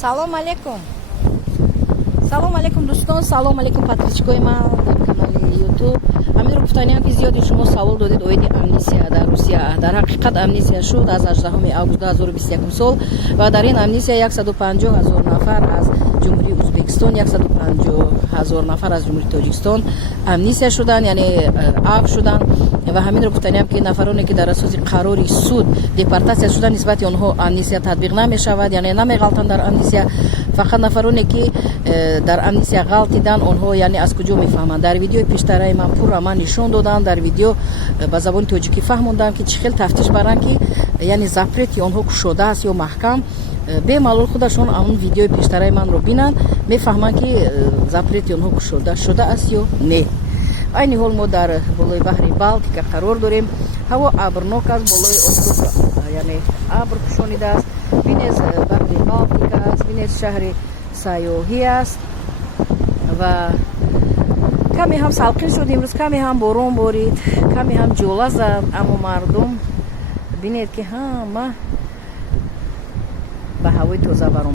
салом алейкум. Салом алейкум дӯстон, салом алейкум подписчикои ман дар канали YouTube. Ҳамин гуфтаниам ки зиёди шумо савол додед оиди амнистия дар Русия. Дар ҳақиқат амнистия шуд аз 18 август 2021 сол ва дар ин амнистия 150 000 нафар аз ҷумҳурии Ӯзбекистон, 150 000 нафар аз ҷумҳурии Тоҷикистон амнистия шуданд, яъне аф шуданд. ва ҳаминро гуфтаниам ки нафароне ки дар асоси қарори суд депортатсия шуда нисбати онҳо амнистия татбиқ намешавад, яъне намеғалтанд дар амнистия. фақат нафароне ки дар амнистия ғалтиданд онҳо яъне аз куҷо мефаҳманд. дар видеои пештараи ман пурра ман нишон додам, дар видео ба забони тоҷикӣ фаҳмондам ки чӣ хел тафтиш баранд ки яъне запрети онҳо кушодааст ё маҳкам. бемалол худашон он видеои пештараи манро бинанд, мефаҳманд ки запрети онҳо кушода шудааст ё не. айни ҳол мо дар болои баҳри Балтика қарор дорем. ҳаво абрнок аст, болои осмон яъне абр пӯшонидааст. бинез баҳри Балтика аст, бинез шаҳри сайёҳӣ аст ва каме ҳам салқин шуд имрӯз, каме ҳам борон борид, каме ҳам ҷола зад, аммо мардум бинед ки ҳама ба ҳавои тоза баромад.